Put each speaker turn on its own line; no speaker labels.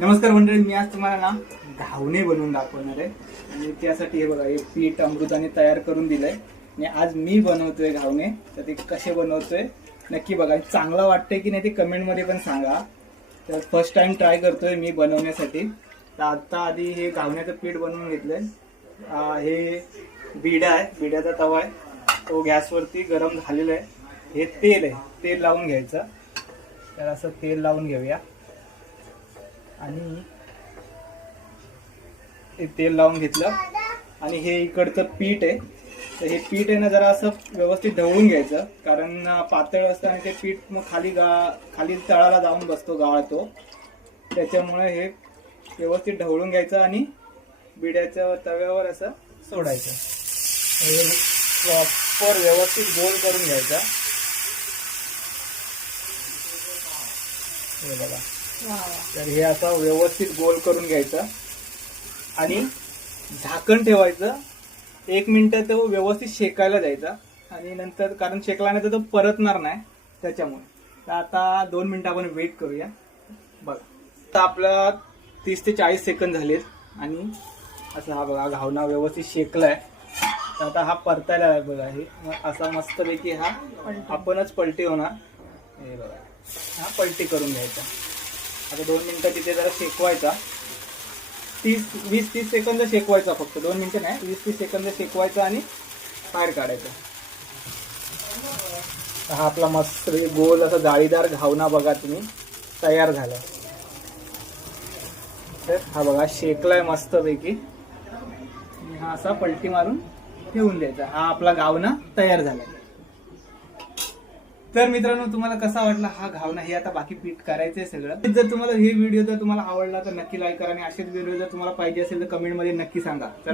नमस्कार मंडळी मी आज तुम्हाला ना घावणे बनवून दाखवणार आहे. आणि त्यासाठी हे बघा हे पीठ अमृताने तयार करून दिलंय. आणि आज मी बनवतोय घावणे तर ते कसे बनवतोय नक्की बघा. चांगला वाटतंय की नाही ते कमेंटमध्ये पण सांगा. तर फर्स्ट टाइम ट्राय करतोय मी बनवण्यासाठी. तर आत्ता आधी हे घावण्याचं पीठ बनवून घेतलंय. हे बिडा आहे बिड्याचा तवा आहे. तो गॅसवरती गरम झालेला आहे. हे तेल आहे तेल लावून घ्यायचं. तर असं तेल लावून घेऊया. आणि हे तेल लावून घेतलं. आणि हे इकडचं पीठ आहे. तर हे पीठ आहे ना जरा असं व्यवस्थित ढवळून घ्यायचं. कारण पातळ असतं आणि ते पीठ मग खाली गा खाली तळाला जाऊन बसतो गाळतो. त्याच्यामुळे हे व्यवस्थित ढवळून घ्यायचं आणि बिड्याच्या तव्यावर असं सोडायचं. हे प्रॉपर व्यवस्थित गोल करून घ्यायचा. हे बघा. तर हे असं व्यवस्थित गोल करून घ्यायचं. आणि झाकण ठेवायचं. एक मिनिट तो व्यवस्थित शेकायला द्यायचा. आणि नंतर कारण शेकला नाही तर तो परतणार नाही त्याच्यामुळे. तर आता दोन मिनिटं आपण वेट करूया. बघा. आता आपला तीस ते चाळीस सेकंद झालेत. आणि असं हा बघा घावना व्यवस्थित शेकलाय. तर आता हा परतायला आहे बघा. हे असा मस्तपैकी हा आपणच पलटी होणार. हे बघा. हा पलटी करून घ्यायचा. आता दोन मिनटं तिथे जरा शेकवायचा. तीस वीस तीस सेकंद शेकवायचा फक्त. दोन मिनटं नाही वीस तीस सेकंद शेकवायचा आणि बाहेर काढायचा. हा आपला मस्त गोल असा जाळीदार घावना बघा तुम्ही. तयार झाला. तर हा बघा शेकलाय मस्तपैकी. हा असा पलटी मारून ठेवून द्यायचा. हा आपला गावना तयार झाला. तर मित्रांनो तुम्हाला कसा वाटला हा घावना? हे आता बाकी पीठ करायचंय सगळं. जर तुम्हाला हे व्हिडिओ जर तुम्हाला आवडला तर नक्की लाईक करा आणि असेच व्हिडिओ जर तुम्हाला पाहिजे असेल तर कमेंटमध्ये नक्की सांगा.